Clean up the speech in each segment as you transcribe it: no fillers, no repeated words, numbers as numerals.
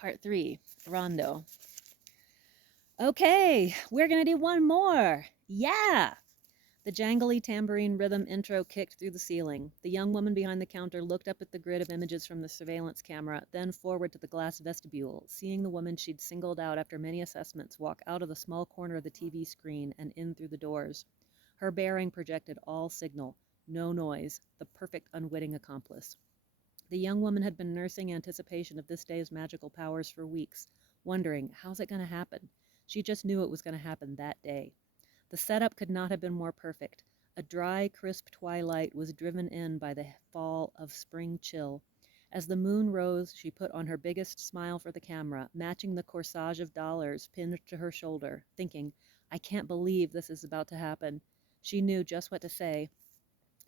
Part 3, Rondo. Okay, we're gonna do one more. Yeah! The jangly tambourine rhythm intro kicked through the ceiling. The young woman behind the counter looked up at the grid of images from the surveillance camera, then forward to the glass vestibule, seeing the woman she'd singled out after many assessments walk out of the small corner of the TV screen and in through the doors. Her bearing projected all signal, no noise, the perfect unwitting accomplice. The young woman had been nursing anticipation of this day's magical powers for weeks, wondering, how's it going to happen? She just knew it was going to happen that day. The setup could not have been more perfect. A dry, crisp twilight was driven in by the fall of spring chill. As the moon rose, she put on her biggest smile for the camera, matching the corsage of dollars pinned to her shoulder, thinking, I can't believe this is about to happen. She knew just what to say.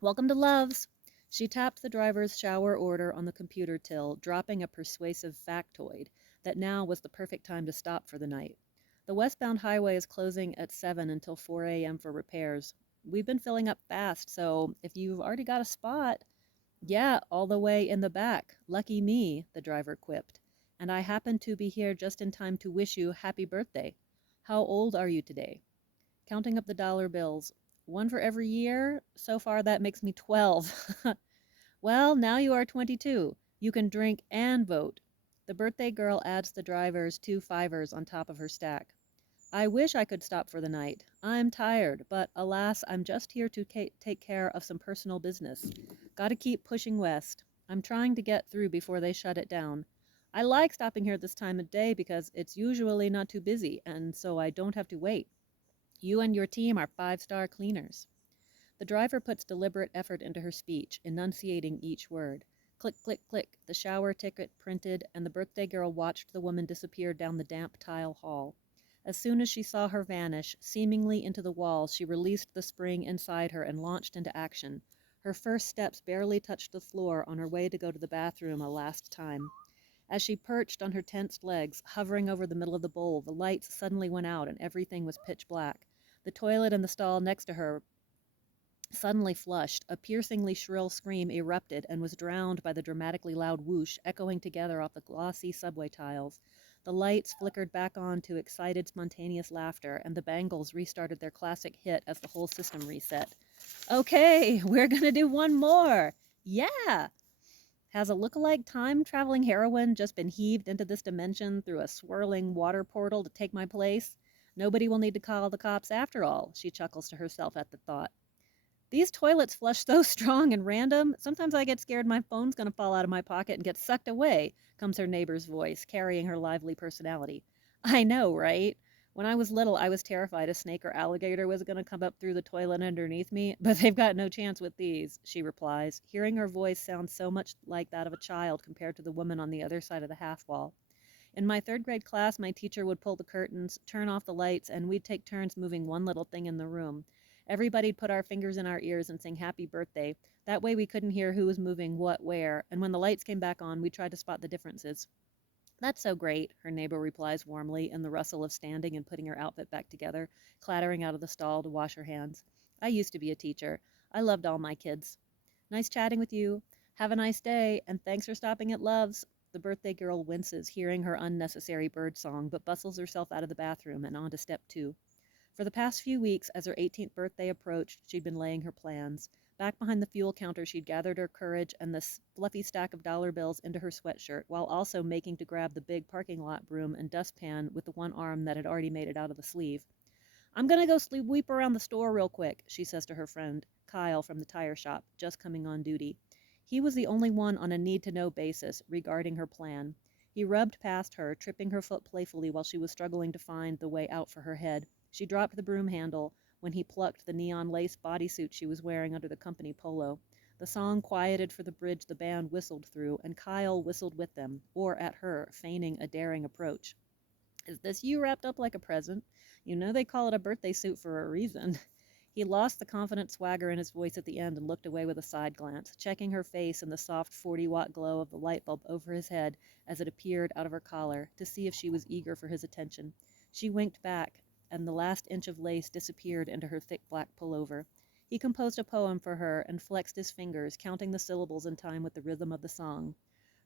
Welcome to Love's. She tapped the driver's shower order on the computer till, dropping a persuasive factoid that now was the perfect time to stop for the night. The westbound highway is closing at 7 until 4 a.m. for repairs. We've been filling up fast, so if you've already got a spot... Yeah, all the way in the back. Lucky me, the driver quipped. And I happen to be here just in time to wish you happy birthday. How old are you today? Counting up the dollar bills. One for every year? So far that makes me 12. Well, now you are 22. You can drink and vote. The birthday girl adds the driver's 2 fivers on top of her stack. I wish I could stop for the night. I'm tired, but alas, I'm just here to take care of some personal business. Gotta keep pushing west. I'm trying to get through before they shut it down. I like stopping here this time of day because it's usually not too busy, and so I don't have to wait. You and your team are 5-star cleaners. The driver puts deliberate effort into her speech, enunciating each word. Click, click, click. The shower ticket printed, and the birthday girl watched the woman disappear down the damp tile hall. As soon as she saw her vanish, seemingly into the wall, she released the spring inside her and launched into action. Her first steps barely touched the floor on her way to go to the bathroom a last time. As she perched on her tensed legs, hovering over the middle of the bowl, the lights suddenly went out and everything was pitch black. The toilet in the stall next to her suddenly flushed. A piercingly shrill scream erupted and was drowned by the dramatically loud whoosh echoing together off the glossy subway tiles. The lights flickered back on to excited, spontaneous laughter, and the Bangles restarted their classic hit as the whole system reset. Okay, we're gonna do one more! Yeah! Has a look-alike time-traveling heroine just been heaved into this dimension through a swirling water portal to take my place? Nobody will need to call the cops after all, she chuckles to herself at the thought. These toilets flush so strong and random, sometimes I get scared my phone's going to fall out of my pocket and get sucked away, comes her neighbor's voice, carrying her lively personality. I know, right? When I was little, I was terrified a snake or alligator was going to come up through the toilet underneath me, but they've got no chance with these, she replies, hearing her voice sound so much like that of a child compared to the woman on the other side of the half wall. In my 3rd grade class, my teacher would pull the curtains, turn off the lights, and we'd take turns moving one little thing in the room. Everybody'd put our fingers in our ears and sing happy birthday. That way we couldn't hear who was moving what where, and when the lights came back on, we tried to spot the differences. That's so great, her neighbor replies warmly in the rustle of standing and putting her outfit back together, clattering out of the stall to wash her hands. I used to be a teacher. I loved all my kids. Nice chatting with you. Have a nice day, and thanks for stopping at Love's. The birthday girl winces, hearing her unnecessary bird song, but bustles herself out of the bathroom and onto step 2. For the past few weeks, as her 18th birthday approached, she'd been laying her plans. Back behind the fuel counter, she'd gathered her courage and the fluffy stack of dollar bills into her sweatshirt, while also making to grab the big parking lot broom and dustpan with the one arm that had already made it out of the sleeve. I'm gonna go sweep around the store real quick, she says to her friend, Kyle from the tire shop, just coming on duty. He was the only one on a need-to-know basis regarding her plan. He rubbed past her, tripping her foot playfully while she was struggling to find the way out for her head. She dropped the broom handle when he plucked the neon lace bodysuit she was wearing under the company polo. The song quieted for the bridge the band whistled through, and Kyle whistled with them, or at her, feigning a daring approach. Is this you wrapped up like a present? You know they call it a birthday suit for a reason. He lost the confident swagger in his voice at the end and looked away with a side glance, checking her face in the soft 40-watt glow of the light bulb over his head as it appeared out of her collar, to see if she was eager for his attention. She winked back, and the last inch of lace disappeared into her thick black pullover. He composed a poem for her and flexed his fingers, counting the syllables in time with the rhythm of the song.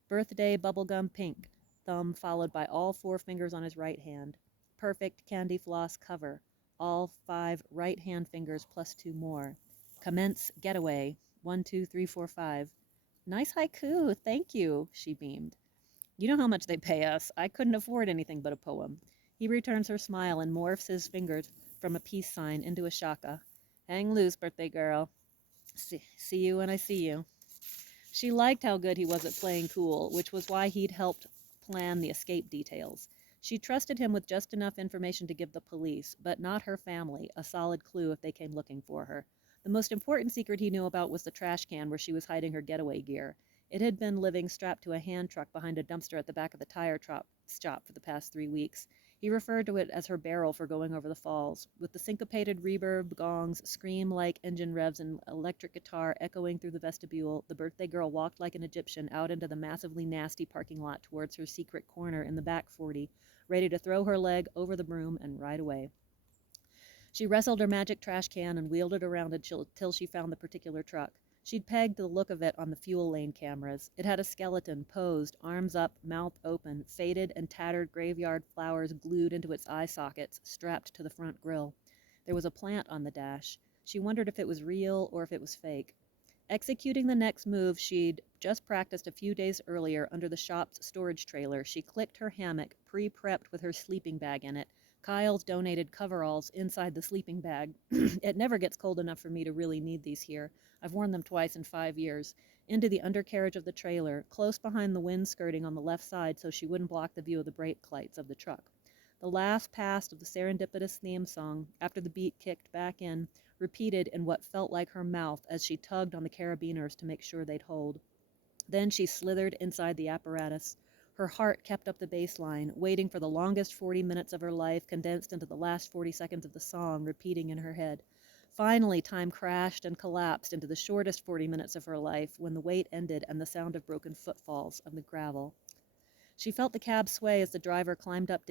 Birthday bubblegum pink, thumb followed by all 4 fingers on his right hand. Perfect candy floss cover. All 5 right hand fingers plus 2 more. Commence getaway. 1, 2, 3, 4, 5. Nice haiku, thank you, she beamed. You know how much they pay us. I couldn't afford anything but a poem. He returns her smile and morphs his fingers from a peace sign into a shaka. Hang loose, birthday girl. See you when I see you. She liked how good he was at playing cool, which was why he'd helped plan the escape details. She trusted him with just enough information to give the police, but not her family, a solid clue if they came looking for her. The most important secret he knew about was the trash can where she was hiding her getaway gear. It had been living strapped to a hand truck behind a dumpster at the back of the tire shop for the past 3 weeks. He referred to it as her barrel for going over the falls. With the syncopated reverb gongs, scream-like engine revs, and electric guitar echoing through the vestibule, the birthday girl walked like an Egyptian out into the massively nasty parking lot towards her secret corner in the back 40, ready to throw her leg over the broom and ride away. She wrestled her magic trash can and wheeled it around until she found the particular truck. She'd pegged the look of it on the fuel lane cameras. It had a skeleton, posed, arms up, mouth open, faded and tattered graveyard flowers glued into its eye sockets, strapped to the front grille. There was a plant on the dash. She wondered if it was real or if it was fake. Executing the next move she'd just practiced a few days earlier under the shop's storage trailer, she clicked her hammock, pre-prepped with her sleeping bag in it. Kyle's donated coveralls inside the sleeping bag. It never gets cold enough for me to really need these here. I've worn them twice in 5 years. Into the undercarriage of the trailer, close behind the wind skirting on the left side so she wouldn't block the view of the brake lights of the truck. The last pass of the serendipitous theme song, after the beat kicked back in, repeated in what felt like her mouth as she tugged on the carabiners to make sure they'd hold. Then she slithered inside the apparatus. Her heart kept up the bass line, waiting for the longest 40 minutes of her life condensed into the last 40 seconds of the song, repeating in her head. Finally, time crashed and collapsed into the shortest 40 minutes of her life when the wait ended and the sound of broken footfalls on the gravel. She felt the cab sway as the driver climbed up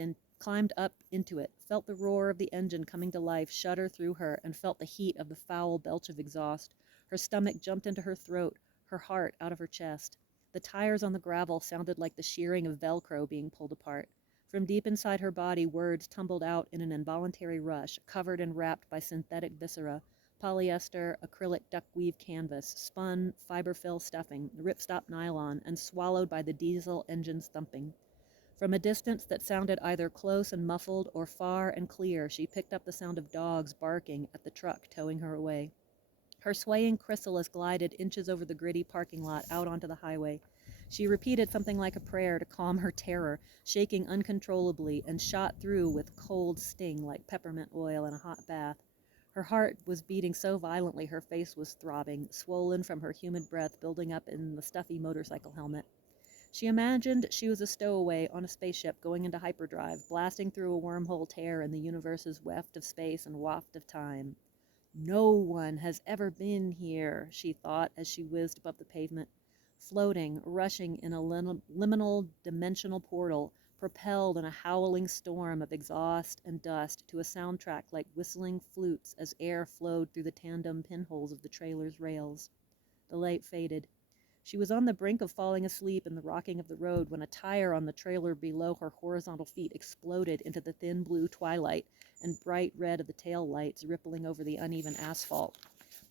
into it, felt the roar of the engine coming to life shudder through her, and felt the heat of the foul belch of exhaust. Her stomach jumped into her throat, her heart out of her chest. The tires on the gravel sounded like the shearing of Velcro being pulled apart. From deep inside her body, words tumbled out in an involuntary rush, covered and wrapped by synthetic viscera, polyester, acrylic duckweave canvas, spun, fiberfill stuffing, ripstop nylon, and swallowed by the diesel engine's thumping. From a distance that sounded either close and muffled or far and clear, she picked up the sound of dogs barking at the truck towing her away. Her swaying chrysalis glided inches over the gritty parking lot out onto the highway. She repeated something like a prayer to calm her terror, shaking uncontrollably, and shot through with cold sting like peppermint oil in a hot bath. Her heart was beating so violently her face was throbbing, swollen from her humid breath building up in the stuffy motorcycle helmet. She imagined she was a stowaway on a spaceship going into hyperdrive, blasting through a wormhole tear in the universe's weft of space and waft of time. No one has ever been here, she thought as she whizzed above the pavement. Floating, rushing in a liminal dimensional portal, propelled in a howling storm of exhaust and dust to a soundtrack like whistling flutes as air flowed through the tandem pinholes of the trailer's rails. The light faded. She was on the brink of falling asleep in the rocking of the road when a tire on the trailer below her horizontal feet exploded into the thin blue twilight and bright red of the tail lights rippling over the uneven asphalt.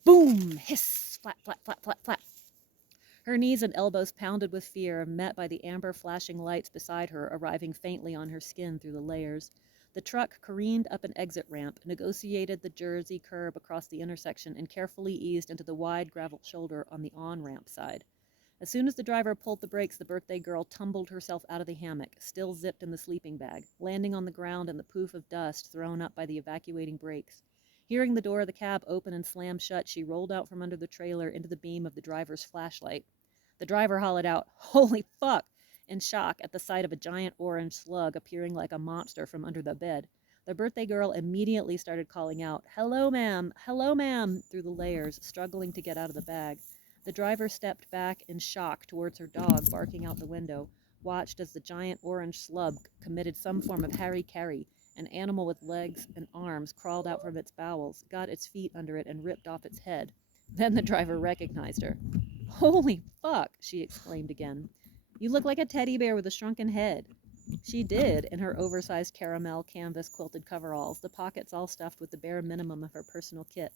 Boom! Hiss! Flap, flap, flap, flap, flap. Her knees and elbows pounded with fear, met by the amber flashing lights beside her, arriving faintly on her skin through the layers. The truck careened up an exit ramp, negotiated the Jersey curb across the intersection, and carefully eased into the wide gravel shoulder on the on-ramp side. As soon as the driver pulled the brakes, the birthday girl tumbled herself out of the hammock, still zipped in the sleeping bag, landing on the ground in the poof of dust thrown up by the evacuating brakes. Hearing the door of the cab open and slam shut, she rolled out from under the trailer into the beam of the driver's flashlight. The driver hollered out, "Holy fuck!" in shock at the sight of a giant orange slug appearing like a monster from under the bed. The birthday girl immediately started calling out, "Hello, ma'am! Hello, ma'am!" through the layers, struggling to get out of the bag. The driver stepped back in shock towards her dog barking out the window, watched as the giant orange slug committed some form of hara-kiri. An animal with legs and arms crawled out from its bowels, got its feet under it, and ripped off its head. Then the driver recognized her. "Holy fuck!" she exclaimed again. "You look like a teddy bear with a shrunken head." She did, in her oversized caramel canvas quilted coveralls, the pockets all stuffed with the bare minimum of her personal kit.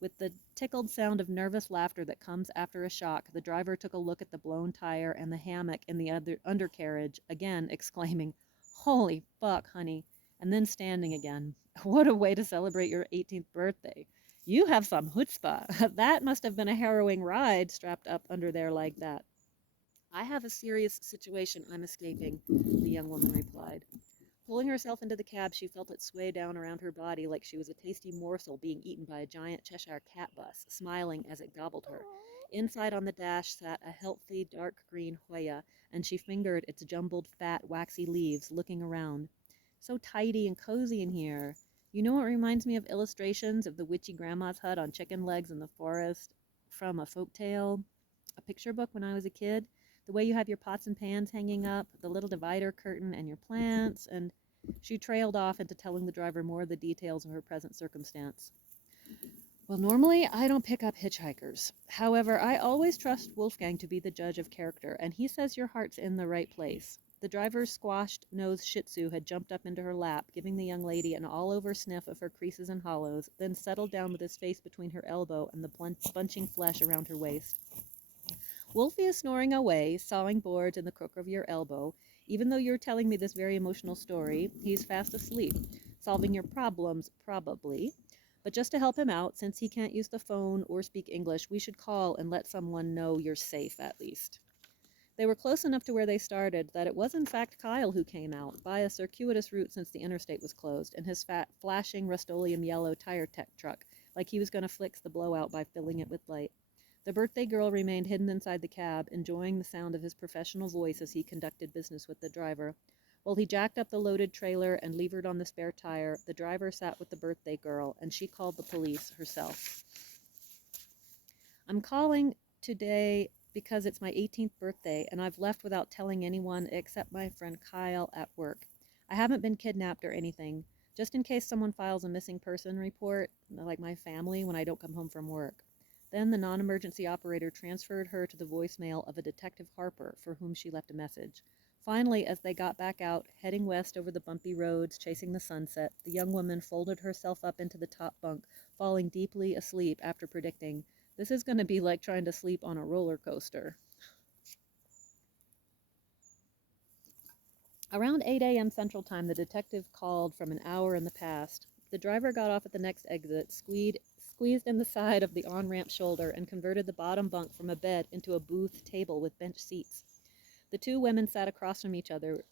With the tickled sound of nervous laughter that comes after a shock, the driver took a look at the blown tire and the hammock in the undercarriage, again exclaiming, "Holy fuck, honey," and then standing again. What a way to celebrate your 18th birthday. You have some chutzpah. That must have been a harrowing ride strapped up under there like that. I have a serious situation I'm escaping, the young woman replied. Pulling herself into the cab, she felt it sway down around her body like she was a tasty morsel being eaten by a giant Cheshire cat bus, smiling as it gobbled her. Inside on the dash sat a healthy, dark green Hoya, and she fingered its jumbled, fat, waxy leaves, looking around. So tidy and cozy in here. You know what reminds me of illustrations of the witchy grandma's hut on chicken legs in the forest from a folk tale, a picture book when I was a kid? The way you have your pots and pans hanging up, the little divider curtain, and your plants, and she trailed off into telling the driver more of the details of her present circumstance. Well, normally I don't pick up hitchhikers. However, I always trust Wolfgang to be the judge of character, and he says your heart's in the right place. The driver's squashed nosed Shih Tzu had jumped up into her lap, giving the young lady an all over sniff of her creases and hollows, then settled down with his face between her elbow and the bunching flesh around her waist. Wolfie is snoring away, sawing boards in the crook of your elbow. Even though you're telling me this very emotional story, he's fast asleep, solving your problems, probably. But just to help him out, since he can't use the phone or speak English, we should call and let someone know you're safe, at least. They were close enough to where they started that it was in fact Kyle who came out, by a circuitous route since the interstate was closed, in his fat, flashing Rust-Oleum yellow tire tech truck, like he was going to fix the blowout by filling it with light. The birthday girl remained hidden inside the cab, enjoying the sound of his professional voice as he conducted business with the driver. While he jacked up the loaded trailer and levered on the spare tire, the driver sat with the birthday girl, and she called the police herself. I'm calling today because it's my 18th birthday, and I've left without telling anyone except my friend Kyle at work. I haven't been kidnapped or anything, just in case someone files a missing person report, like my family, when I don't come home from work. Then the non-emergency operator transferred her to the voicemail of a Detective Harper, for whom she left a message. Finally, as they got back out, heading west over the bumpy roads, chasing the sunset, the young woman folded herself up into the top bunk, falling deeply asleep after predicting, "This is going to be like trying to sleep on a roller coaster." Around 8 a.m. Central Time, the detective called from an hour in the past. The driver got off at the next exit, squeezed in the side of the on-ramp shoulder, and converted the bottom bunk from a bed into a booth table with bench seats. The two women sat across from each other,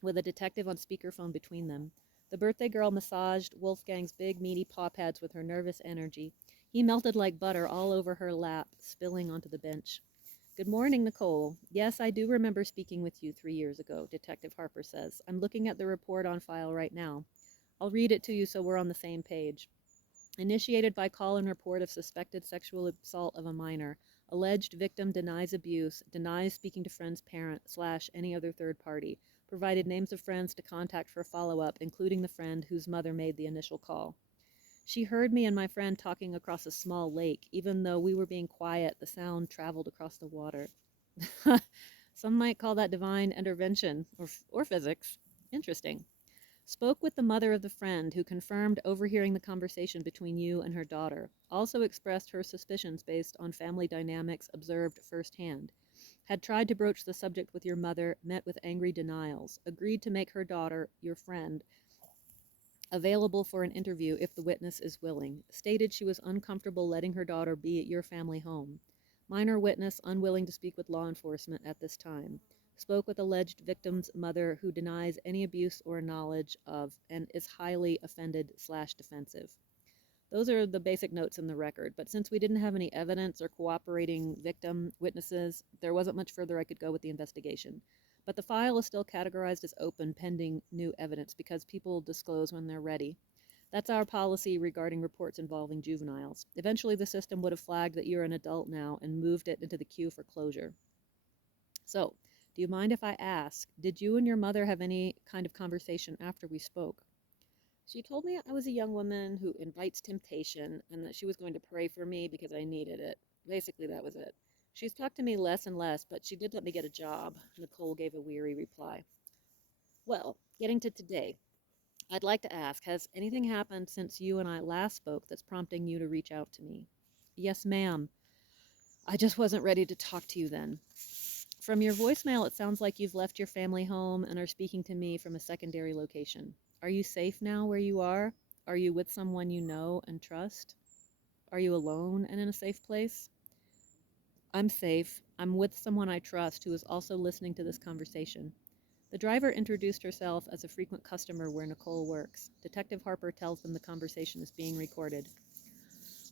with a detective on speakerphone between them. The birthday girl massaged Wolfgang's big, meaty paw pads with her nervous energy. He melted like butter all over her lap, spilling onto the bench. "Good morning, Nicole. Yes, I do remember speaking with you 3 years ago," Detective Harper says. "I'm looking at the report on file right now. I'll read it to you so we're on the same page. Initiated by call and report of suspected sexual assault of a minor. Alleged victim denies abuse, denies speaking to friend's parent / any other third party. Provided names of friends to contact for follow-up, including the friend whose mother made the initial call. She heard me and my friend talking across a small lake. Even though we were being quiet, the sound traveled across the water." Some might call that divine intervention or physics. Interesting. "Spoke with the mother of the friend, who confirmed overhearing the conversation between you and her daughter. Also expressed her suspicions based on family dynamics observed firsthand. Had tried to broach the subject with your mother, met with angry denials. Agreed to make her daughter, your friend, available for an interview if the witness is willing. Stated she was uncomfortable letting her daughter be at your family home. Minor witness unwilling to speak with law enforcement at this time. Spoke with alleged victim's mother, who denies any abuse or knowledge of and is highly offended / defensive." Those are the basic notes in the record, but since we didn't have any evidence or cooperating victim witnesses, there wasn't much further I could go with the investigation. But the file is still categorized as open pending new evidence because people disclose when they're ready. That's our policy regarding reports involving juveniles. Eventually the system would have flagged that you're an adult now and moved it into the queue for closure. So, do you mind if I ask, did you and your mother have any kind of conversation after we spoke? She told me I was a young woman who invites temptation and that she was going to pray for me because I needed it. Basically, that was it. She's talked to me less and less, but she did let me get a job. Nicole gave a weary reply. Well, getting to today, I'd like to ask, has anything happened since you and I last spoke that's prompting you to reach out to me? Yes, ma'am. I just wasn't ready to talk to you then. From your voicemail, it sounds like you've left your family home and are speaking to me from a secondary location. Are you safe now where you are? Are you with someone you know and trust? Are you alone and in a safe place? I'm safe. I'm with someone I trust who is also listening to this conversation. The driver introduced herself as a frequent customer where Nicole works. Detective Harper tells them the conversation is being recorded.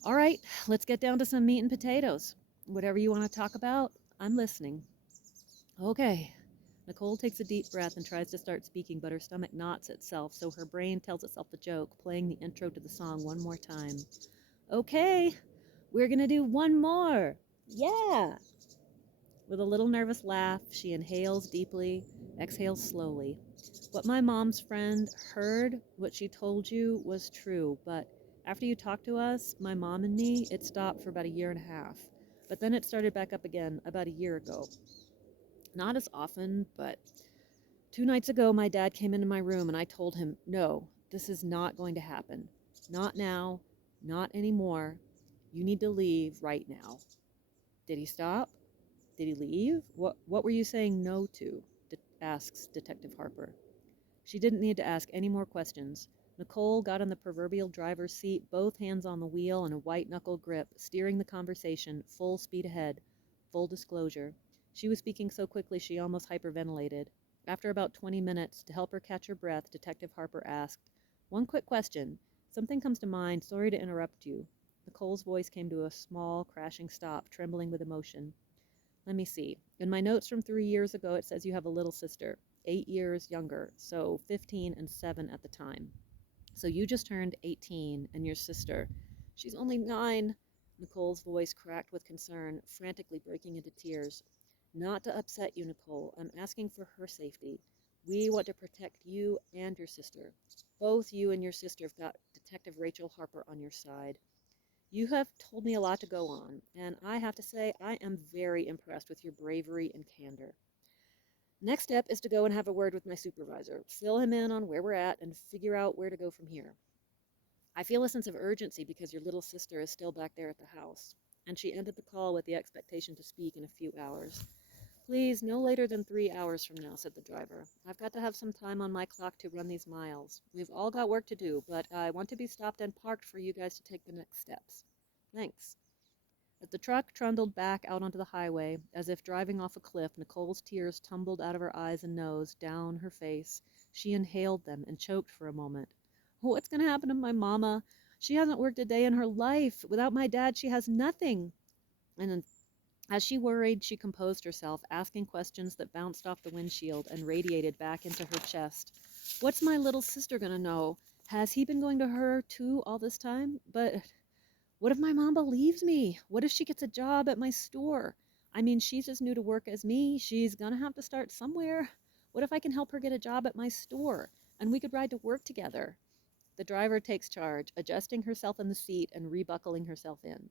All right, let's get down to some meat and potatoes. Whatever you want to talk about, I'm listening. Okay. Nicole takes a deep breath and tries to start speaking, but her stomach knots itself, so her brain tells itself the joke, playing the intro to the song one more time. Okay, we're gonna do one more. Yeah. With a little nervous laugh, she inhales deeply, exhales slowly. What my mom's friend heard, what she told you, was true, but after you talked to us, my mom and me, it stopped for about a year and a half. But then it started back up again about a year ago. Not as often, but 2 nights ago, my dad came into my room and I told him, no, this is not going to happen. Not now, not anymore. You need to leave right now. Did he stop? Did he leave? What were you saying no to? Asks Detective Harper. She didn't need to ask any more questions. Nicole got in the proverbial driver's seat, both hands on the wheel and a white-knuckle grip, steering the conversation full speed ahead. Full disclosure. She was speaking so quickly she almost hyperventilated. After about 20 minutes, to help her catch her breath, Detective Harper asked, "One quick question. Something comes to mind. Sorry to interrupt you." Nicole's voice came to a small, crashing stop, trembling with emotion. Let me see. In my notes from 3 years ago, it says you have a little sister, 8 years younger, so 15 and 7 at the time. So you just turned 18, and your sister, she's only 9. Nicole's voice cracked with concern, frantically breaking into tears. Not to upset you, Nicole. I'm asking for her safety. We want to protect you and your sister. Both you and your sister have got Detective Rachel Harper on your side. You have told me a lot to go on, and I have to say I am very impressed with your bravery and candor. Next step is to go and have a word with my supervisor, fill him in on where we're at, and figure out where to go from here. I feel a sense of urgency because your little sister is still back there at the house. And she ended the call with the expectation to speak in a few hours. Please, no later than 3 hours from now, said the driver. I've got to have some time on my clock to run these miles. We've all got work to do, but I want to be stopped and parked for you guys to take the next steps. Thanks. As the truck trundled back out onto the highway, as if driving off a cliff, Nicole's tears tumbled out of her eyes and nose, down her face. She inhaled them and choked for a moment. What's going to happen to my mama? She hasn't worked a day in her life. Without my dad, she has nothing. And as she worried, she composed herself, asking questions that bounced off the windshield and radiated back into her chest. What's my little sister going to know? Has he been going to her, too, all this time? But what if my mom believes me? What if she gets a job at my store? I mean, she's as new to work as me. She's gonna have to start somewhere. What if I can help her get a job at my store and we could ride to work together? The driver takes charge, adjusting herself in the seat and rebuckling herself in.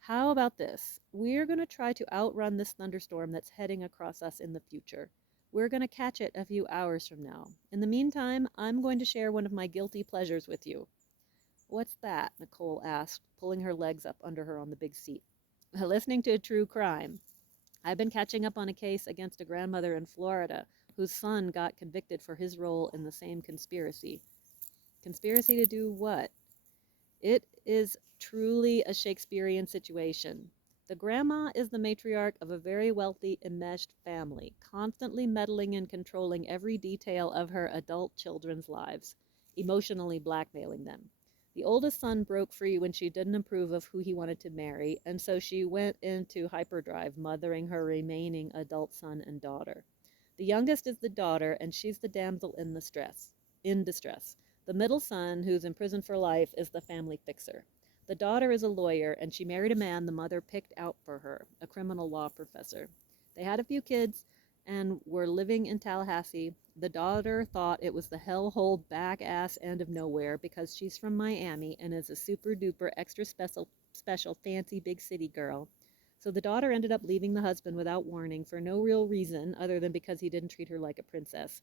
How about this? We're going to try to outrun this thunderstorm that's heading across us in the future. We're going to catch it a few hours from now. In the meantime, I'm going to share one of my guilty pleasures with you. What's that? Nicole asked, pulling her legs up under her on the big seat. Listening to a true crime. I've been catching up on a case against a grandmother in Florida whose son got convicted for his role in the same conspiracy. Conspiracy to do what? It is truly a Shakespearean situation. The grandma is the matriarch of a very wealthy, enmeshed family, constantly meddling and controlling every detail of her adult children's lives, emotionally blackmailing them. The oldest son broke free when she didn't approve of who he wanted to marry, and so she went into hyperdrive, mothering her remaining adult son and daughter. The youngest is the daughter, and she's the damsel in distress. The middle son, who's in prison for life, is the family fixer. The daughter is a lawyer, and she married a man the mother picked out for her, a criminal law professor. They had a few kids and were living in Tallahassee. The daughter thought it was the hellhole back ass end of nowhere because she's from Miami and is a super duper extra special fancy big city girl. So the daughter ended up leaving the husband without warning for no real reason other than because he didn't treat her like a princess.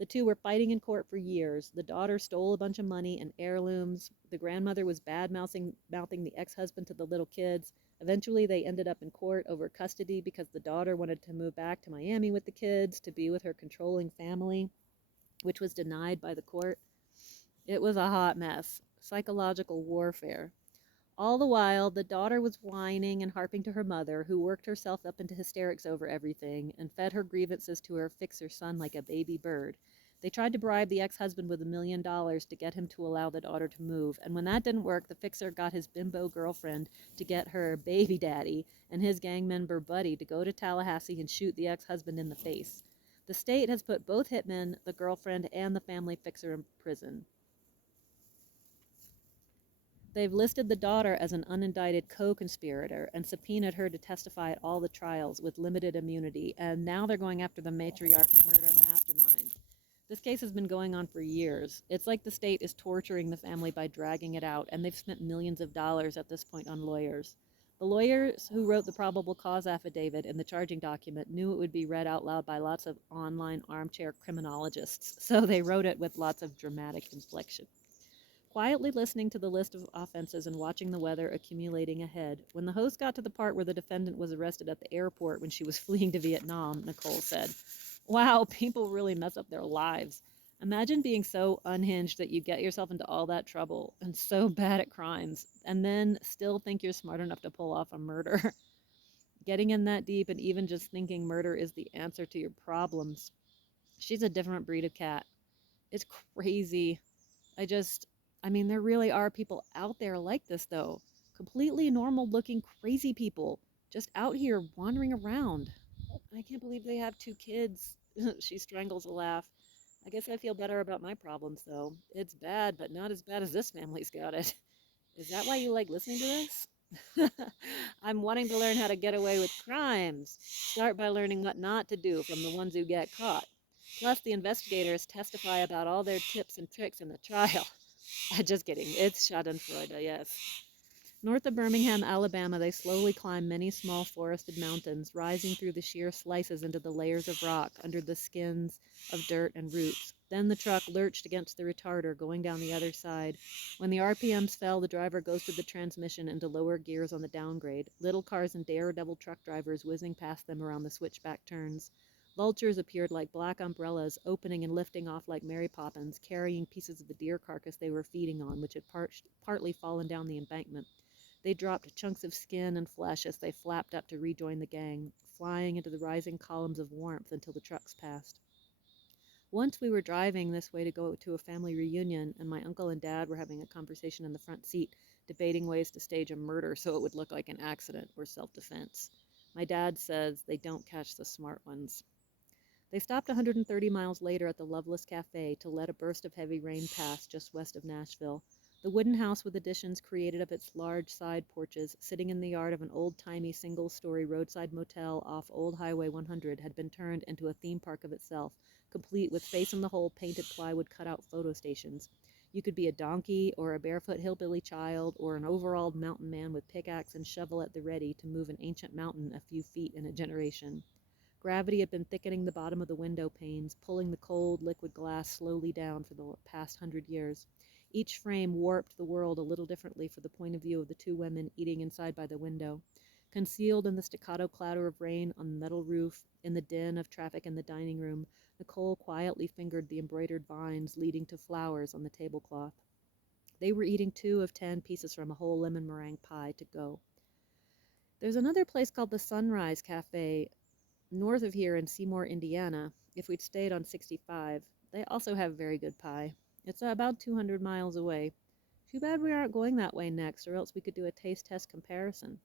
The two were fighting in court for years. The daughter stole a bunch of money and heirlooms. The grandmother was mouthing the ex-husband to the little kids. Eventually, they ended up in court over custody because the daughter wanted to move back to Miami with the kids to be with her controlling family, which was denied by the court. It was a hot mess. Psychological warfare. All the while, the daughter was whining and harping to her mother, who worked herself up into hysterics over everything and fed her grievances to her fixer son like a baby bird. They tried to bribe the ex-husband with $1 million to get him to allow the daughter to move, and when that didn't work, the fixer got his bimbo girlfriend to get her baby daddy and his gang member buddy to go to Tallahassee and shoot the ex-husband in the face. The state has put both hitmen, the girlfriend, and the family fixer in prison. They've listed the daughter as an unindicted co-conspirator and subpoenaed her to testify at all the trials with limited immunity, and now they're going after the matriarch murder mastermind. This case has been going on for years. It's like the state is torturing the family by dragging it out, and they've spent millions of dollars at this point on lawyers. The lawyers who wrote the probable cause affidavit in the charging document knew it would be read out loud by lots of online armchair criminologists, so they wrote it with lots of dramatic inflection. Quietly listening to the list of offenses and watching the weather accumulating ahead, when the host got to the part where the defendant was arrested at the airport when she was fleeing to Vietnam, Nicole said, "Wow, people really mess up their lives. Imagine being so unhinged that you get yourself into all that trouble and so bad at crimes, and then still think you're smart enough to pull off a murder." Getting in that deep and even just thinking murder is the answer to your problems. She's a different breed of cat. It's crazy. I mean, there really are people out there like this, though. Completely normal looking, crazy people just out here wandering around. I can't believe they have two kids. She strangles a laugh. I guess I feel better about my problems, though. It's bad, but not as bad as this family's got it. Is that why you like listening to this? I'm wanting to learn how to get away with crimes. Start by learning what not to do from the ones who get caught. Plus, the investigators testify about all their tips and tricks in the trial. Just kidding. It's Schadenfreude, yes. North of Birmingham, Alabama, they slowly climb many small forested mountains, rising through the sheer slices into the layers of rock under the skins of dirt and roots. Then the truck lurched against the retarder, going down the other side. When the RPMs fell, the driver ghosted the transmission into lower gears on the downgrade, little cars and daredevil truck drivers whizzing past them around the switchback turns. Vultures appeared like black umbrellas, opening and lifting off like Mary Poppins, carrying pieces of the deer carcass they were feeding on, which had partly fallen down the embankment. They dropped chunks of skin and flesh as they flapped up to rejoin the gang, flying into the rising columns of warmth until the trucks passed. Once we were driving this way to go to a family reunion, and my uncle and dad were having a conversation in the front seat, debating ways to stage a murder so it would look like an accident or self-defense. My dad says they don't catch the smart ones. They stopped 130 miles later at the Loveless Cafe to let a burst of heavy rain pass just west of Nashville. The wooden house with additions created of its large side porches, sitting in the yard of an old-timey single-story roadside motel off Old Highway 100, had been turned into a theme park of itself, complete with face-in-the-hole painted plywood cutout photo stations. You could be a donkey or a barefoot hillbilly child or an overalled mountain man with pickaxe and shovel at the ready to move an ancient mountain a few feet in a generation. Gravity had been thickening the bottom of the window panes, pulling the cold, liquid glass slowly down for the past 100 years. Each frame warped the world a little differently for the point of view of the two women eating inside by the window. Concealed in the staccato clatter of rain on the metal roof, in the din of traffic in the dining room, Nicole quietly fingered the embroidered vines leading to flowers on the tablecloth. They were eating 2 of 10 pieces from a whole lemon meringue pie to go. There's another place called the Sunrise Cafe north of here in Seymour, Indiana. If we'd stayed on 65, they also have very good pie. It's about 200 miles away. Too bad we aren't going that way next, or else we could do a taste test comparison.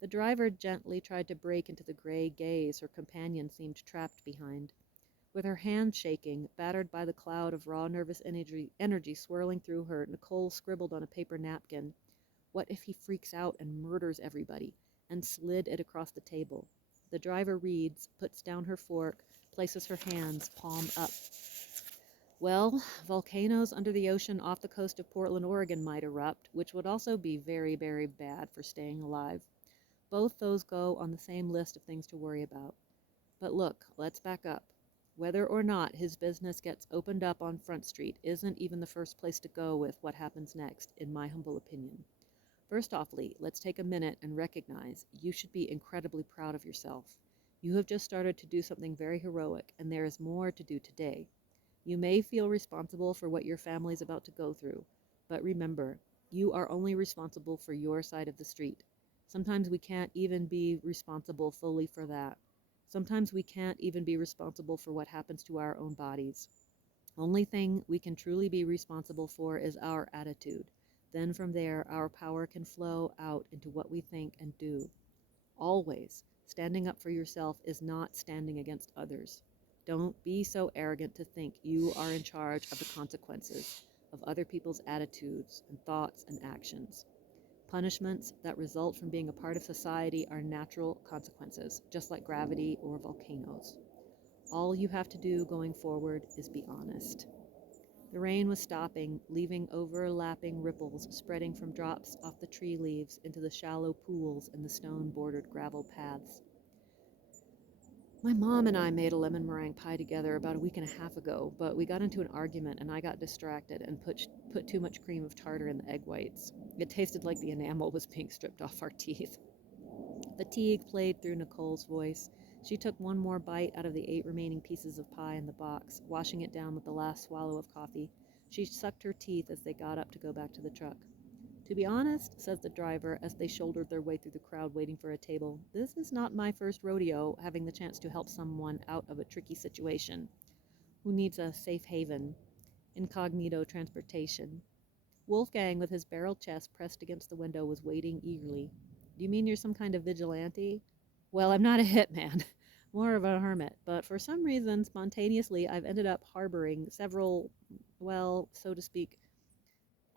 The driver gently tried to break into the gray gaze her companion seemed trapped behind. With her hands shaking, battered by the cloud of raw nervous energy swirling through her, Nicole scribbled on a paper napkin, "What if he freaks out and murders everybody?" and slid it across the table. The driver reads, puts down her fork, places her hands palm up. Well, volcanoes under the ocean off the coast of Portland, Oregon might erupt, which would also be very, very bad for staying alive. Both those go on the same list of things to worry about. But look, let's back up. Whether or not his business gets opened up on Front Street isn't even the first place to go with what happens next, in my humble opinion. First off, Lee, let's take a minute and recognize you should be incredibly proud of yourself. You have just started to do something very heroic, and there is more to do today. You may feel responsible for what your family is about to go through, but remember, you are only responsible for your side of the street. Sometimes we can't even be responsible fully for that. Sometimes we can't even be responsible for what happens to our own bodies. Only thing we can truly be responsible for is our attitude. Then from there, our power can flow out into what we think and do. Always, standing up for yourself is not standing against others. Don't be so arrogant to think you are in charge of the consequences of other people's attitudes and thoughts and actions. Punishments that result from being a part of society are natural consequences, just like gravity or volcanoes. All you have to do going forward is be honest. The rain was stopping, leaving overlapping ripples spreading from drops off the tree leaves into the shallow pools in the stone-bordered gravel paths. My mom and I made a lemon meringue pie together about a week and a half ago, but we got into an argument and I got distracted and put too much cream of tartar in the egg whites. It tasted like the enamel was being stripped off our teeth. Fatigue played through Nicole's voice. She took one more bite out of the 8 remaining pieces of pie in the box, washing it down with the last swallow of coffee. She sucked her teeth as they got up to go back to the truck. To be honest, says the driver as they shouldered their way through the crowd waiting for a table, this is not my first rodeo having the chance to help someone out of a tricky situation who needs a safe haven, incognito transportation. Wolfgang, with his barrel chest pressed against the window, was waiting eagerly. Do you mean you're some kind of vigilante? Well, I'm not a hitman, more of a hermit, but for some reason, spontaneously, I've ended up harboring several, well, so to speak,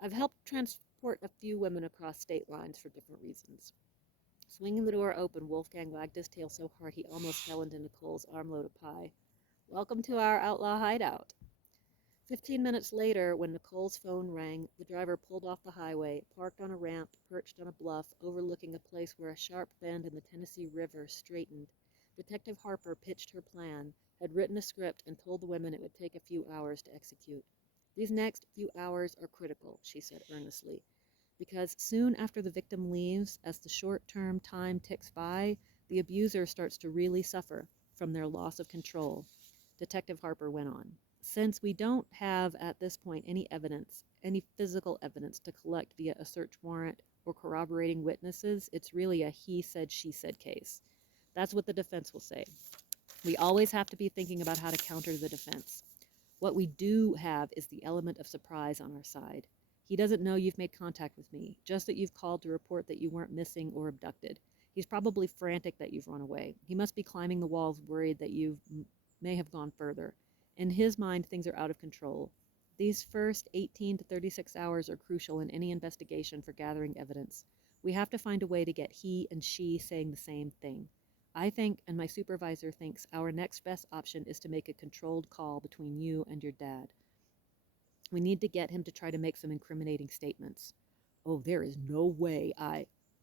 I've helped transport a few women across state lines for different reasons. Swinging the door open, Wolfgang wagged his tail so hard he almost fell into Nicole's armload of pie. Welcome to our outlaw hideout. 15 minutes later, when Nicole's phone rang, the driver pulled off the highway, parked on a ramp, perched on a bluff, overlooking a place where a sharp bend in the Tennessee River straightened. Detective Harper pitched her plan, had written a script, and told the women it would take a few hours to execute. These next few hours are critical, she said earnestly, because soon after the victim leaves, as the short-term time ticks by, the abuser starts to really suffer from their loss of control. Detective Harper went on. Since we don't have at this point any evidence, any physical evidence to collect via a search warrant or corroborating witnesses, it's really a he said, she said case. That's what the defense will say. We always have to be thinking about how to counter the defense. What we do have is the element of surprise on our side. He doesn't know you've made contact with me, just that you've called to report that you weren't missing or abducted. He's probably frantic that you've run away. He must be climbing the walls worried that you may have gone further. In his mind, things are out of control. These first 18 to 36 hours are crucial in any investigation for gathering evidence. We have to find a way to get he and she saying the same thing. I think, and my supervisor thinks, our next best option is to make a controlled call between you and your dad. We need to get him to try to make some incriminating statements. Oh, there is no way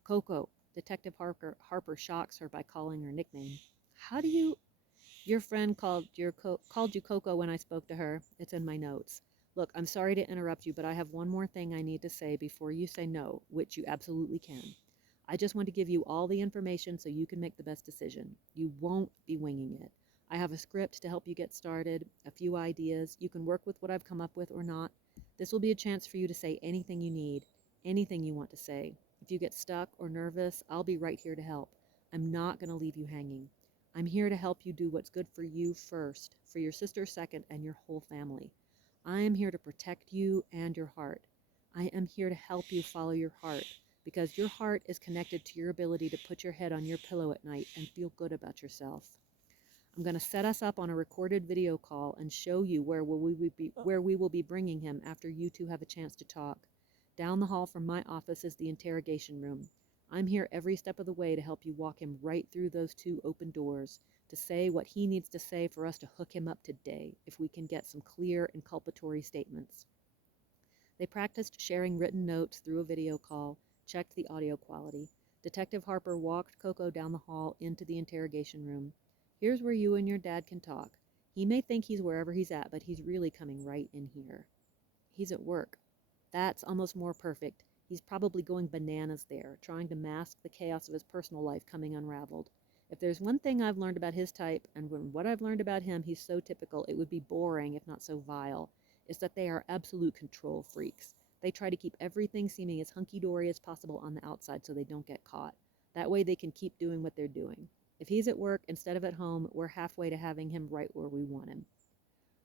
Coco. Detective Harper shocks her by calling her nickname. How do you... Your friend called you Coco when I spoke to her. It's in my notes. Look, I'm sorry to interrupt you, but I have one more thing I need to say before you say no, which you absolutely can. I just want to give you all the information so you can make the best decision. You won't be winging it. I have a script to help you get started, a few ideas. You can work with what I've come up with or not. This will be a chance for you to say anything you need, anything you want to say. If you get stuck or nervous, I'll be right here to help. I'm not going to leave you hanging. I'm here to help you do what's good for you first, for your sister second, and your whole family. I am here to protect you and your heart. I am here to help you follow your heart, because your heart is connected to your ability to put your head on your pillow at night and feel good about yourself. I'm going to set us up on a recorded video call and show you where we will be bringing him after you two have a chance to talk. Down the hall from my office is the interrogation room. I'm here every step of the way to help you walk him right through those 2 open doors, to say what he needs to say for us to hook him up today, if we can get some clear inculpatory statements. They practiced sharing written notes through a video call, checked the audio quality. Detective Harper walked Coco down the hall into the interrogation room. Here's where you and your dad can talk. He may think he's wherever he's at, but he's really coming right in here. He's at work. That's almost more perfect. He's probably going bananas there, trying to mask the chaos of his personal life coming unraveled. If there's one thing I've learned about his type, and what I've learned about him, he's so typical, it would be boring if not so vile, is that they are absolute control freaks. They try to keep everything seeming as hunky-dory as possible on the outside so they don't get caught. That way they can keep doing what they're doing. If he's at work instead of at home, we're halfway to having him right where we want him.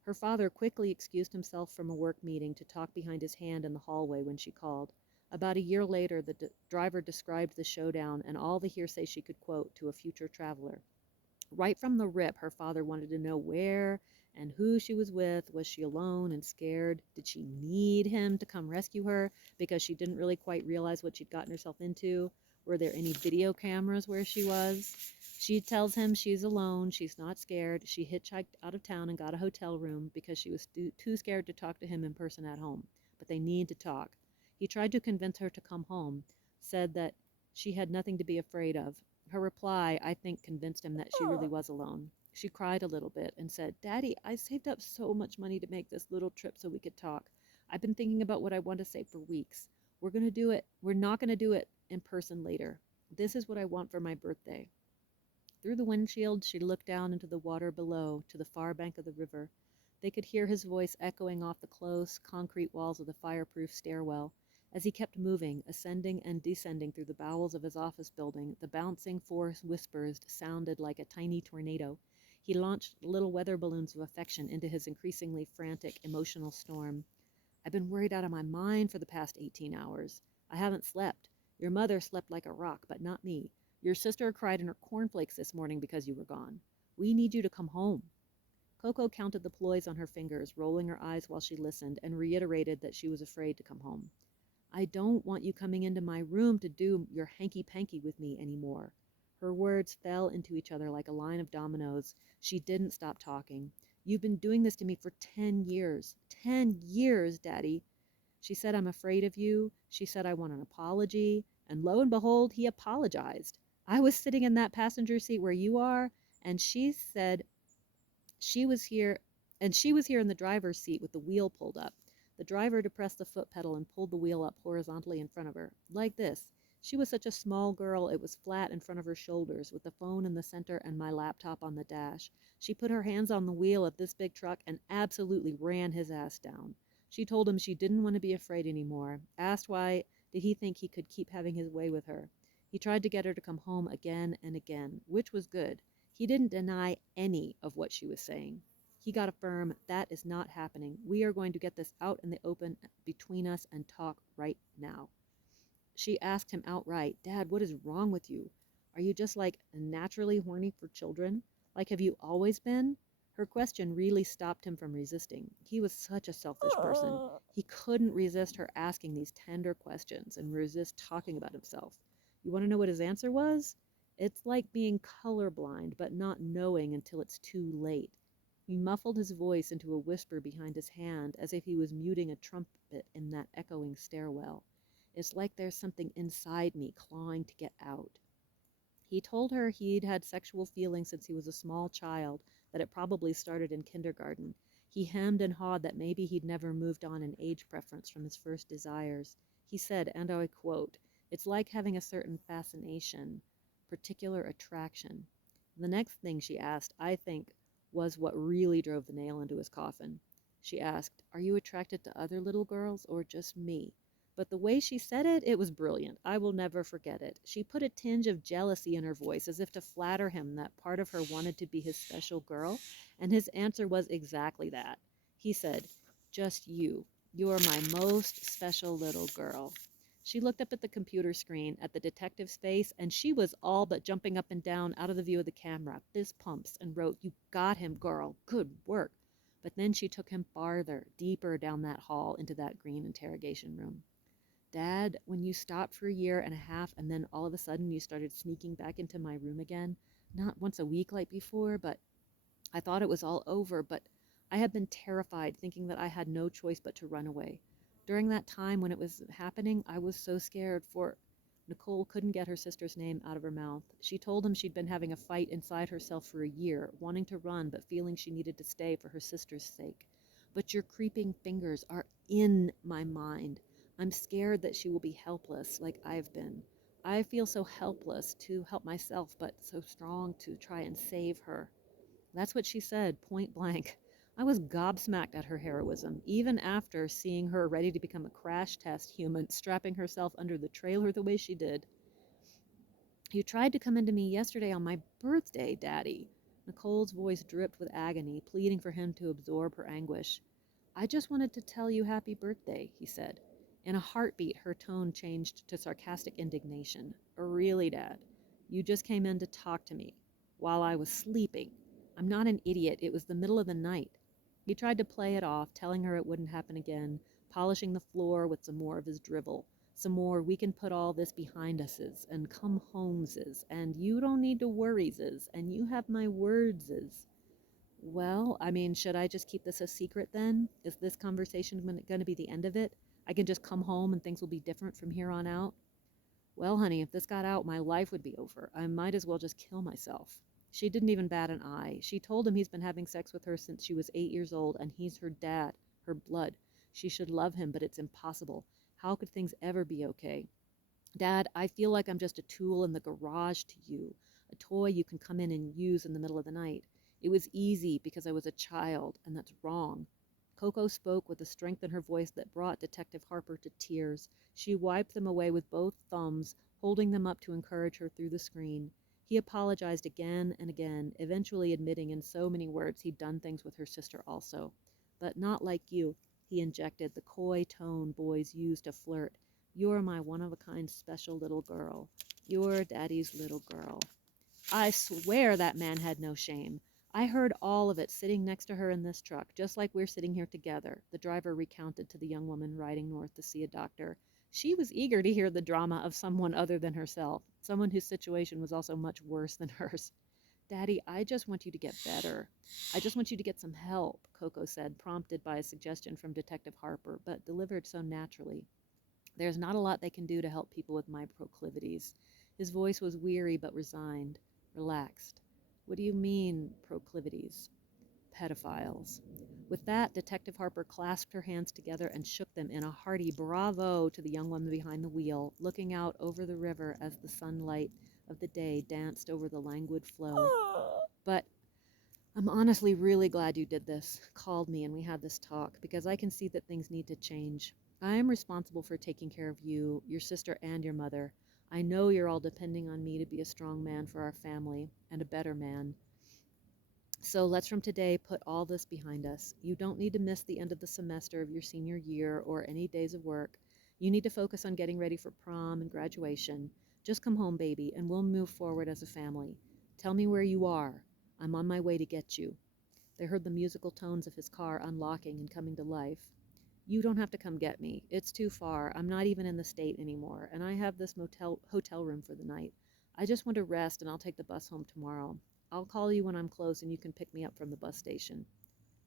Her father quickly excused himself from a work meeting to talk behind his hand in the hallway when she called. About a year later, the driver described the showdown and all the hearsay she could quote to a future traveler. Right from the rip, her father wanted to know where and who she was with. Was she alone and scared? Did she need him to come rescue her because she didn't really quite realize what she'd gotten herself into? Were there any video cameras where she was? She tells him she's alone, she's not scared. She hitchhiked out of town and got a hotel room because she was too scared to talk to him in person at home. But they need to talk. He tried to convince her to come home, said that she had nothing to be afraid of. Her reply, I think, convinced him that she really was alone. She cried a little bit and said, Daddy, I saved up so much money to make this little trip so we could talk. I've been thinking about what I want to say for weeks. We're going to do it. We're not going to do it in person later. This is what I want for my birthday. Through the windshield, she looked down into the water below, to the far bank of the river. They could hear his voice echoing off the close, concrete walls of the fireproof stairwell. As he kept moving, ascending and descending through the bowels of his office building, the bouncing forest whispers sounded like a tiny tornado. He launched little weather balloons of affection into his increasingly frantic, emotional storm. I've been worried out of my mind for the past 18 hours. I haven't slept. Your mother slept like a rock, but not me. Your sister cried in her cornflakes this morning because you were gone. We need you to come home. Coco counted the ploys on her fingers, rolling her eyes while she listened, and reiterated that she was afraid to come home. I don't want you coming into my room to do your hanky-panky with me anymore. Her words fell into each other like a line of dominoes. She didn't stop talking. You've been doing this to me for 10 years. 10 years, Daddy. She said, I'm afraid of you. She said, I want an apology. And lo and behold, he apologized. I was sitting in that passenger seat where you are, and she said she was here, in the driver's seat with the wheel pulled up. The driver depressed the foot pedal and pulled the wheel up horizontally in front of her, like this. She was such a small girl, it was flat in front of her shoulders, with the phone in the center and my laptop on the dash. She put her hands on the wheel of this big truck and absolutely ran his ass down. She told him she didn't want to be afraid anymore, asked why did he think he could keep having his way with her. He tried to get her to come home again and again, which was good. He didn't deny any of what she was saying. He got a firm, that is not happening. We are going to get this out in the open between us and talk right now. She asked him outright, Dad, what is wrong with you? Are you just like naturally horny for children? Like have you always been? Her question really stopped him from resisting. He was such a selfish person. He couldn't resist her asking these tender questions and resist talking about himself. You want to know what his answer was? It's like being colorblind but not knowing until it's too late. He muffled his voice into a whisper behind his hand as if he was muting a trumpet in that echoing stairwell. It's like there's something inside me clawing to get out. He told her he'd had sexual feelings since he was a small child, that it probably started in kindergarten. He hemmed and hawed that maybe he'd never moved on in age preference from his first desires. He said, and I quote, it's like having a certain fascination, particular attraction. The next thing she asked, I think, was what really drove the nail into his coffin. She asked, are you attracted to other little girls or just me? But the way she said it, it was brilliant. I will never forget it. She put a tinge of jealousy in her voice as if to flatter him that part of her wanted to be his special girl, and his answer was exactly that. He said, just you. You are my most special little girl. She looked up at the computer screen, at the detective's face, and she was all but jumping up and down out of the view of the camera, fist pumps, and wrote, you got him, girl. Good work. But then she took him farther, deeper down that hall into that green interrogation room. Dad, when you stopped for a year and a half and then all of a sudden you started sneaking back into my room again, not once a week like before, but I thought it was all over, but I had been terrified, thinking that I had no choice but to run away. During that time when it was happening, I was so scared for Nicole couldn't get her sister's name out of her mouth. She told him she'd been having a fight inside herself for a year, wanting to run but feeling she needed to stay for her sister's sake. But your creeping fingers are in my mind. I'm scared that she will be helpless like I've been. I feel so helpless to help myself, but so strong to try and save her. That's what she said, point blank. I was gobsmacked at her heroism, even after seeing her ready to become a crash test human, strapping herself under the trailer the way she did. You tried to come into me yesterday on my birthday, Daddy. Nicole's voice dripped with agony, pleading for him to absorb her anguish. I just wanted to tell you happy birthday, he said. In a heartbeat, her tone changed to sarcastic indignation. Really, Dad? You just came in to talk to me while I was sleeping. I'm not an idiot. It was the middle of the night. He tried to play it off, telling her it wouldn't happen again, polishing the floor with some more of his drivel. Some more we can put all this behind us's and come homeses, and you don't need to worries's, and you have my wordses. Well, I mean, should I just keep this a secret then? Is this conversation going to be the end of it? I can just come home and things will be different from here on out? Well, honey, if this got out, my life would be over. I might as well just kill myself. She didn't even bat an eye. She told him he's been having sex with her since she was 8 years old, and he's her dad, her blood. She should love him, but it's impossible. How could things ever be okay? Dad, I feel like I'm just a tool in the garage to you, a toy you can come in and use in the middle of the night. It was easy because I was a child, and that's wrong. Coco spoke with a strength in her voice that brought Detective Harper to tears. She wiped them away with both thumbs, holding them up to encourage her through the screen. He apologized again and again, eventually admitting in so many words he'd done things with her sister also. But not like you, he injected, the coy tone boys use to flirt. You're my one-of-a-kind special little girl. You're Daddy's little girl. I swear that man had no shame. I heard all of it sitting next to her in this truck, just like we're sitting here together, the driver recounted to the young woman riding north to see a doctor. She was eager to hear the drama of someone other than herself, someone whose situation was also much worse than hers. Daddy, I just want you to get better. I just want you to get some help, Coco said, prompted by a suggestion from Detective Harper, but delivered so naturally. There's not a lot they can do to help people with my proclivities. His voice was weary but resigned, relaxed. What do you mean, proclivities? Pedophiles. With that, Detective Harper clasped her hands together and shook them in a hearty bravo to the young woman behind the wheel, looking out over the river as the sunlight of the day danced over the languid flow. But I'm honestly really glad you did this, called me, and we had this talk, because I can see that things need to change. I am responsible for taking care of you, your sister, and your mother. I know you're all depending on me to be a strong man for our family, and a better man. So let's from today put all this behind us. You don't need to miss the end of the semester of your senior year or any days of work. You need to focus on getting ready for prom and graduation. Just come home, baby, and we'll move forward as a family. Tell me where you are. I'm on my way to get you. They heard the musical tones of his car unlocking and coming to life. You don't have to come get me. It's too far. I'm not even in the state anymore, and I have this hotel room for the night. I just want to rest, and I'll take the bus home tomorrow. I'll call you when I'm close, and you can pick me up from the bus station.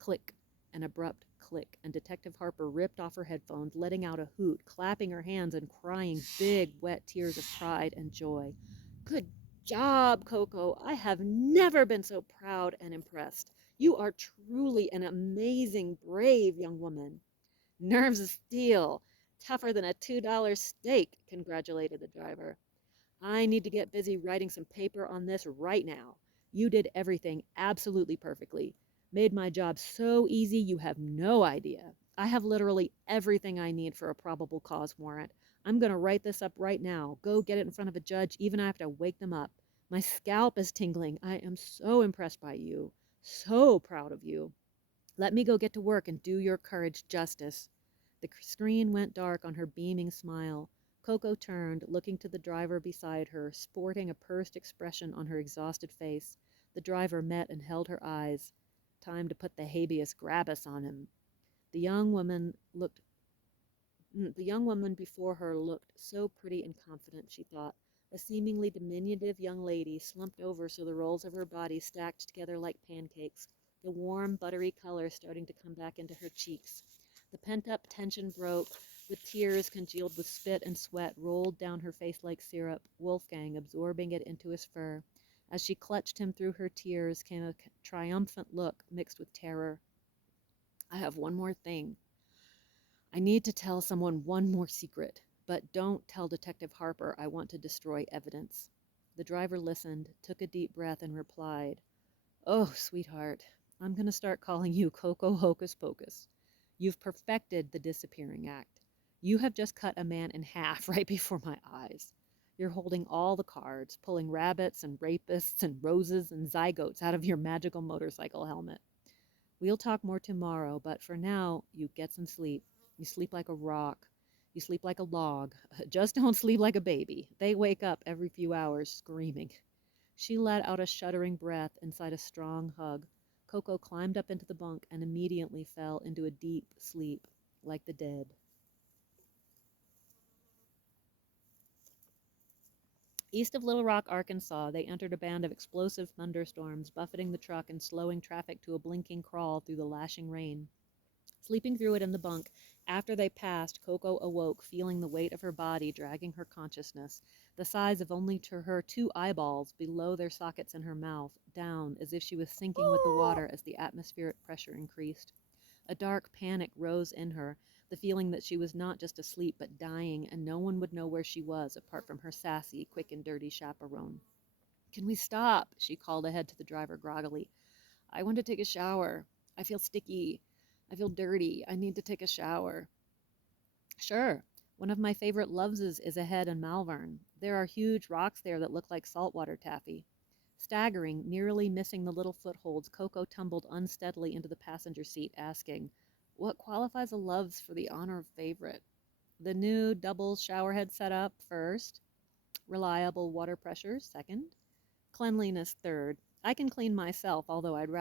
Click, an abrupt click, and Detective Harper ripped off her headphones, letting out a hoot, clapping her hands and crying big, wet tears of pride and joy. Good job, Coco. I have never been so proud and impressed. You are truly an amazing, brave young woman. Nerves of steel, tougher than a $2 steak, congratulated the driver. I need to get busy writing some paper on this right now. You did everything absolutely perfectly. Made my job so easy you have no idea. I have literally everything I need for a probable cause warrant. I'm going to write this up right now. Go get it in front of a judge, even if I have to wake them up. My scalp is tingling. I am so impressed by you. So proud of you. Let me go get to work and do your courage justice. The screen went dark on her beaming smile. Coco turned, looking to the driver beside her, sporting a pursed expression on her exhausted face. The driver met and held her eyes. Time to put the habeas grabus on him. The young woman before her looked so pretty and confident, she thought. A seemingly diminutive young lady, slumped over so the rolls of her body stacked together like pancakes, the warm, buttery color starting to come back into her cheeks. The pent-up tension broke. With tears congealed with spit and sweat rolled down her face like syrup, Wolfgang absorbing it into his fur. As she clutched him through her tears came a triumphant look mixed with terror. I have one more thing. I need to tell someone one more secret, but don't tell Detective Harper I want to destroy evidence. The driver listened, took a deep breath, and replied, Oh, sweetheart, I'm going to start calling you Coco Hocus Pocus. You've perfected the disappearing act. You have just cut a man in half right before my eyes. You're holding all the cards, pulling rabbits and rapists and roses and zygotes out of your magical motorcycle helmet. We'll talk more tomorrow, but for now, you get some sleep. You sleep like a rock. You sleep like a log. Just don't sleep like a baby. They wake up every few hours screaming. She let out a shuddering breath inside a strong hug. Coco climbed up into the bunk and immediately fell into a deep sleep, like the dead. East of Little Rock, Arkansas, they entered a band of explosive thunderstorms, buffeting the truck and slowing traffic to a blinking crawl through the lashing rain. Sleeping through it in the bunk, after they passed, Coco awoke, feeling the weight of her body dragging her consciousness, the size of only to her 2 eyeballs below their sockets in her mouth, down as if she was sinking with the water as the atmospheric pressure increased. A dark panic rose in her, the feeling that she was not just asleep but dying, and no one would know where she was apart from her sassy, quick and dirty chaperone. Can we stop? She called ahead to the driver groggily. I want to take a shower. I feel sticky. I feel dirty. I need to take a shower. Sure. One of my favorite Loveses is ahead in Malvern. There are huge rocks there that look like saltwater taffy. Staggering, nearly missing the little footholds, Coco tumbled unsteadily into the passenger seat, asking, What qualifies a Loves for the honor of favorite? The new double showerhead setup first. Reliable water pressure second. Cleanliness third. I can clean myself, although I'd rather